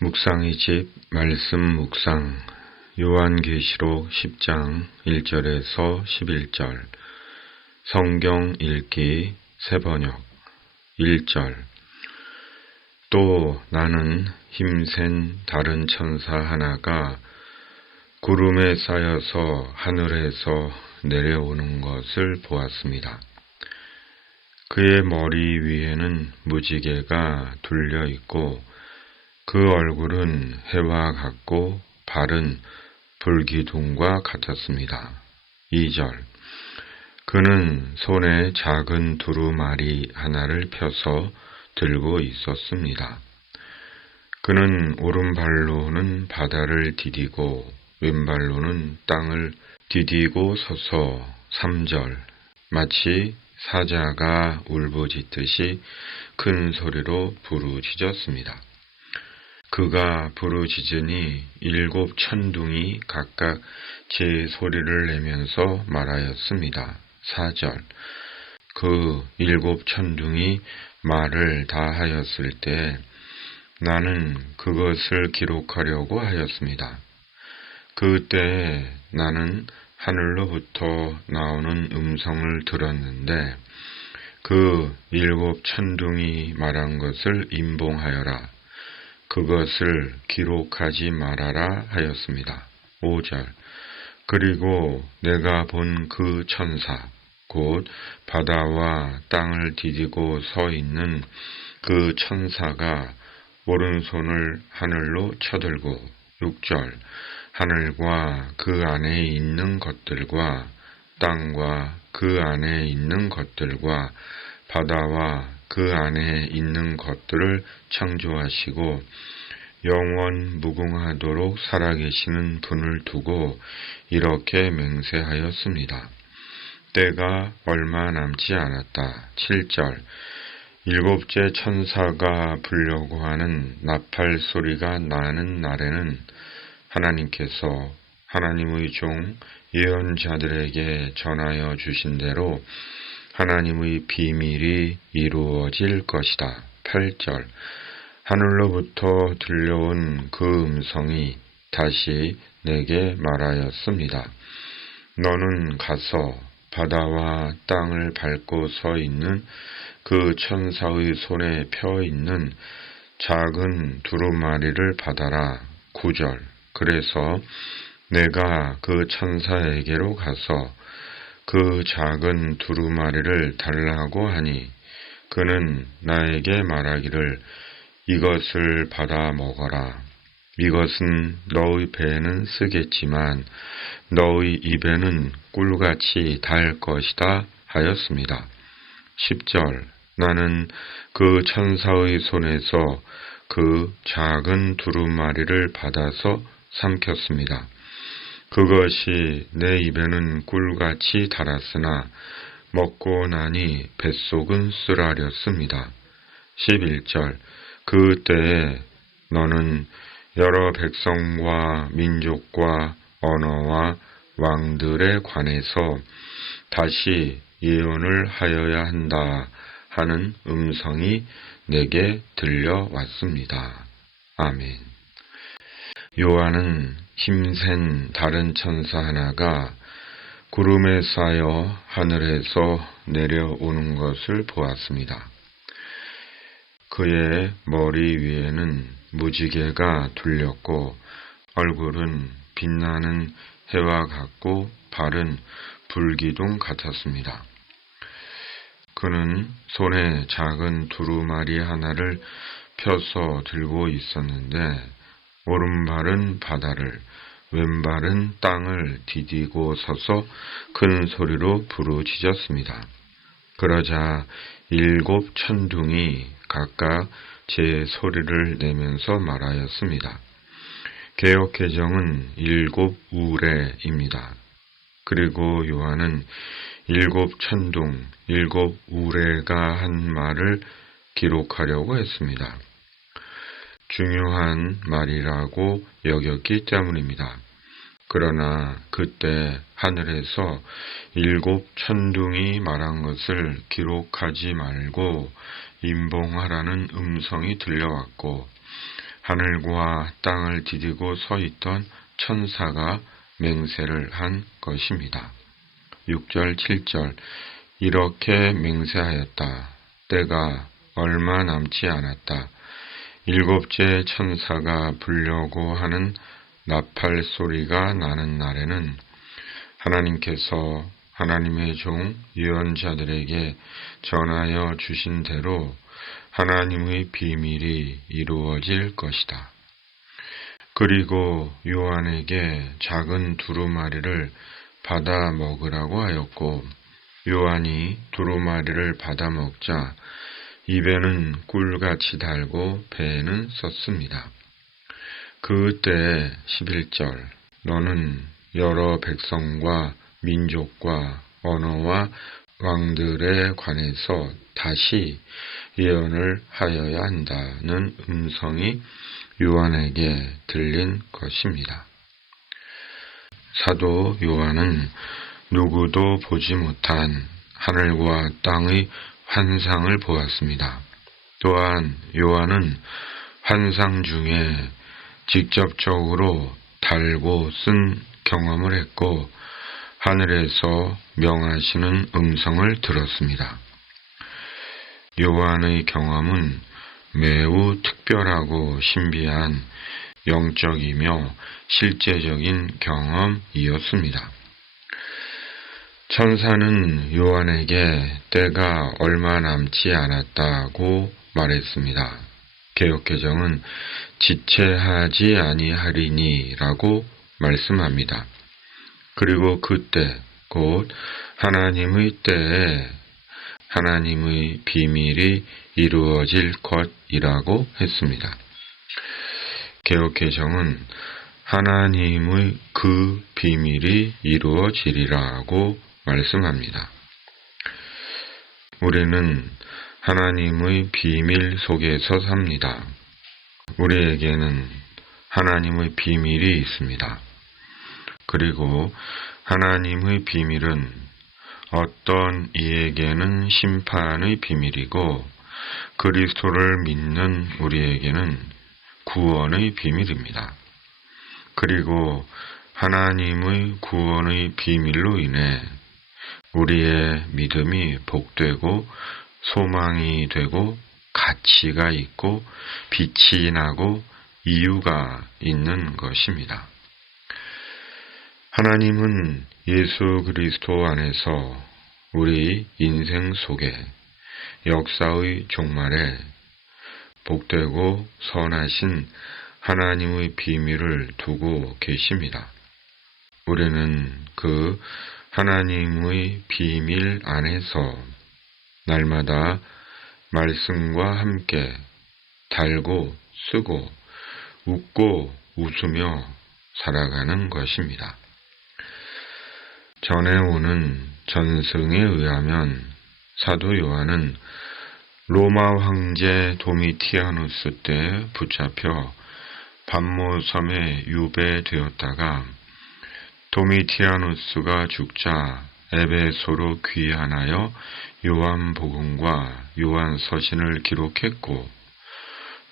묵상의 집 말씀 묵상 요한계시록 10장 1절에서 11절 성경 읽기 새번역 1절 또 나는 힘센 다른 천사 하나가 구름에 쌓여서 하늘에서 내려오는 것을 보았습니다. 그의 머리 위에는 무지개가 둘려 있고 그 얼굴은 해와 같고 발은 불기둥과 같았습니다. 2절 그는 손에 작은 두루마리 하나를 펴서 들고 있었습니다. 그는 오른발로는 바다를 디디고 왼발로는 땅을 디디고 서서 3절 마치 사자가 울부짖듯이 큰 소리로 부르짖었습니다. 그가 부르짖으니 7 천둥이 각각 제 소리를 내면서 말하였습니다. 4절 그 7 천둥이 말을 다 하였을 때 나는 그것을 기록하려고 하였습니다. 그때 나는 하늘로부터 나오는 음성을 들었는데 그 7 천둥이 말한 것을 임봉하여라. 그것을 기록하지 말아라 하였습니다. 5절 그리고 내가 본 그 천사 곧 바다와 땅을 디디고 서 있는 그 천사가 오른손을 하늘로 쳐들고 6절 하늘과 그 안에 있는 것들과 땅과 그 안에 있는 것들과 바다와 그 안에 있는 것들을 창조하시고 영원 무궁하도록 살아계시는 분을 두고 이렇게 맹세하였습니다. 때가 얼마 남지 않았다. 7절 7째 천사가 불려고 하는 나팔 소리가 나는 날에는 하나님께서 하나님의 종 예언자들에게 전하여 주신 대로 하나님의 비밀이 이루어질 것이다. 8절 하늘로부터 들려온 그 음성이 다시 내게 말하였습니다. 너는 가서 바다와 땅을 밟고 서 있는 그 천사의 손에 펴 있는 작은 두루마리를 받아라. 9절 그래서 내가 그 천사에게로 가서 그 작은 두루마리를 달라고 하니 그는 나에게 말하기를 이것을 받아 먹어라. 이것은 너의 배에는 쓰겠지만 너의 입에는 꿀같이 달 것이다 하였습니다. 10절 나는 그 천사의 손에서 그 작은 두루마리를 받아서 삼켰습니다. 그것이 내 입에는 꿀같이 달았으나 먹고 나니 뱃속은 쓰라렸습니다. 11절 그때에 너는 여러 백성과 민족과 언어와 왕들에 관해서 다시 예언을 하여야 한다 하는 음성이 내게 들려왔습니다. 아멘. 요한은 힘센 다른 천사 하나가 구름에 쌓여 하늘에서 내려오는 것을 보았습니다. 그의 머리 위에는 무지개가 둘렸고 얼굴은 빛나는 해와 같고 발은 불기둥 같았습니다. 그는 손에 작은 두루마리 하나를 펴서 들고 있었는데 오른발은 바다를 왼발은 땅을 디디고 서서 큰 소리로 부르짖었습니다. 그러자 7 천둥이 각각 제 소리를 내면서 말하였습니다. 개역개정은 7 우레입니다. 그리고 요한은 7 천둥, 7 우레가 한 말을 기록하려고 했습니다. 중요한 말이라고 여겼기 때문입니다. 그러나 그때 하늘에서 7 천둥이 말한 것을 기록하지 말고 임봉하라는 음성이 들려왔고 하늘과 땅을 디디고 서 있던 천사가 맹세를 한 것입니다. 6절, 7절 이렇게 맹세하였다. 때가 얼마 남지 않았다. 일곱째 천사가 불려고 하는 나팔 소리가 나는 날에는 하나님께서 하나님의 종 예언자들에게 전하여 주신 대로 하나님의 비밀이 이루어질 것이다. 그리고 요한에게 작은 두루마리를 받아 먹으라고 하였고 요한이 두루마리를 받아 먹자 입에는 꿀같이 달고 배에는 썼습니다. 그때 11절 너는 여러 백성과 민족과 언어와 왕들에 관해서 다시 예언을 하여야 한다는 음성이 요한에게 들린 것입니다. 사도 요한은 누구도 보지 못한 하늘과 땅의 환상을 보았습니다. 또한 요한은 환상 중에 직접적으로 달고 쓴 경험을 했고 하늘에서 명하시는 음성을 들었습니다. 요한의 경험은 매우 특별하고 신비한 영적이며 실제적인 경험이었습니다. 천사는 요한에게 때가 얼마 남지 않았다고 말했습니다. 개역개정은 지체하지 아니하리니라고 말씀합니다. 그리고 그때 곧 하나님의 때에 하나님의 비밀이 이루어질 것이라고 했습니다. 개역개정은 하나님의 그 비밀이 이루어지리라고 말씀합니다. 우리는 하나님의 비밀 속에서 삽니다. 우리에게는 하나님의 비밀이 있습니다. 그리고 하나님의 비밀은 어떤 이에게는 심판의 비밀이고 그리스도를 믿는 우리에게는 구원의 비밀입니다. 그리고 하나님의 구원의 비밀로 인해 우리의 믿음이 복되고 소망이 되고 가치가 있고 빛이 나고 이유가 있는 것입니다. 하나님은 예수 그리스도 안에서 우리 인생 속에 역사의 종말에 복되고 선하신 하나님의 비밀을 두고 계십니다. 우리는 그 하나님의 비밀 안에서 날마다 말씀과 함께 달고 쓰고 웃고 웃으며 살아가는 것입니다. 전해 오는 전승에 의하면 사도 요한은 로마 황제 도미티아누스 때 붙잡혀 밤모섬에 유배되었다가 도미티아누스가 죽자 에베소로 귀환하여 요한복음과 요한서신을 기록했고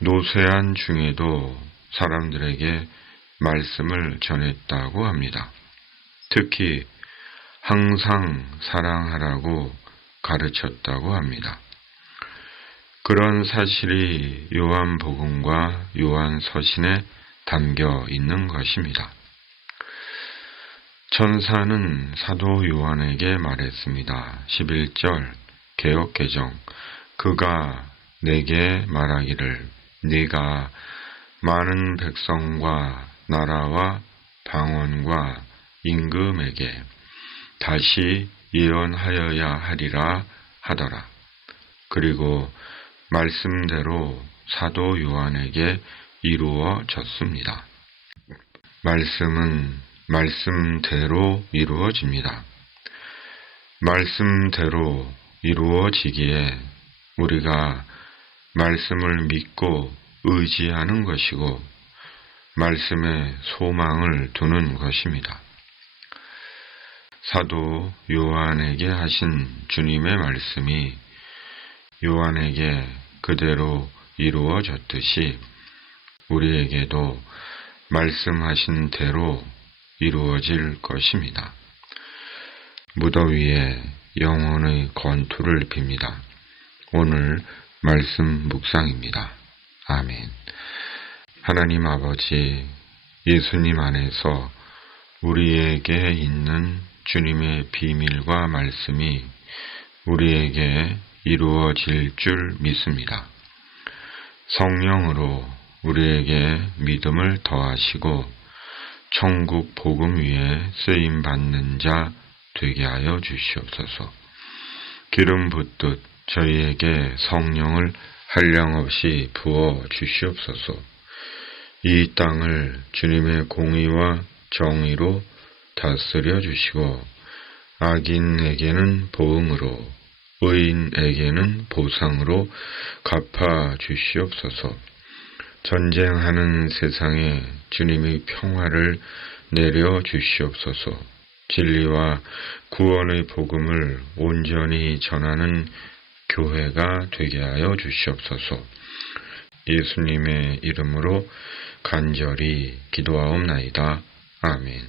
노쇠한 중에도 사람들에게 말씀을 전했다고 합니다. 특히 항상 사랑하라고 가르쳤다고 합니다. 그런 사실이 요한복음과 요한서신에 담겨 있는 것입니다. 천사는 사도 요한에게 말했습니다. 11절 개역개정 그가 내게 말하기를 네가 많은 백성과 나라와 방언과 임금에게 다시 예언하여야 하리라 하더라. 그리고 말씀대로 사도 요한에게 이루어졌습니다. 말씀은 말씀대로 이루어집니다. 말씀대로 이루어지기에 우리가 말씀을 믿고 의지하는 것이고 말씀에 소망을 두는 것입니다. 사도 요한에게 하신 주님의 말씀이 요한에게 그대로 이루어졌듯이 우리에게도 말씀하신 대로 이루어질 것입니다. 무더위에 영혼의 건투를 빕니다. 오늘 말씀 묵상입니다. 아멘. 하나님 아버지, 예수님 안에서 우리에게 있는 주님의 비밀과 말씀이 우리에게 이루어질 줄 믿습니다. 성령으로 우리에게 믿음을 더하시고 천국 복음 위에 쓰임 받는 자 되게 하여 주시옵소서. 기름 붓듯 저희에게 성령을 한량없이 부어 주시옵소서. 이 땅을 주님의 공의와 정의로 다스려 주시고 악인에게는 보응으로 의인에게는 보상으로 갚아 주시옵소서. 전쟁하는 세상에 주님의 평화를 내려 주시옵소서. 진리와 구원의 복음을 온전히 전하는 교회가 되게 하여 주시옵소서. 예수님의 이름으로 간절히 기도하옵나이다. 아멘.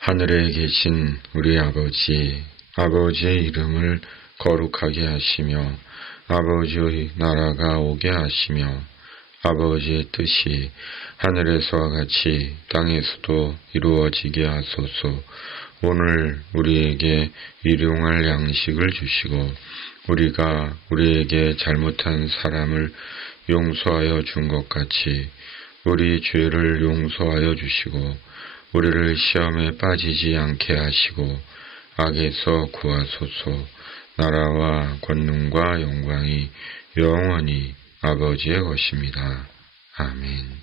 하늘에 계신 우리 아버지, 아버지의 이름을 거룩하게 하시며 아버지의 나라가 오게 하시며 아버지의 뜻이 하늘에서와 같이 땅에서도 이루어지게 하소서. 오늘 우리에게 일용할 양식을 주시고 우리가 우리에게 잘못한 사람을 용서하여 준 것 같이 우리 죄를 용서하여 주시고 우리를 시험에 빠지지 않게 하시고 악에서 구하소서. 나라와 권능과 영광이 영원히 아버지의 것입니다. 아멘.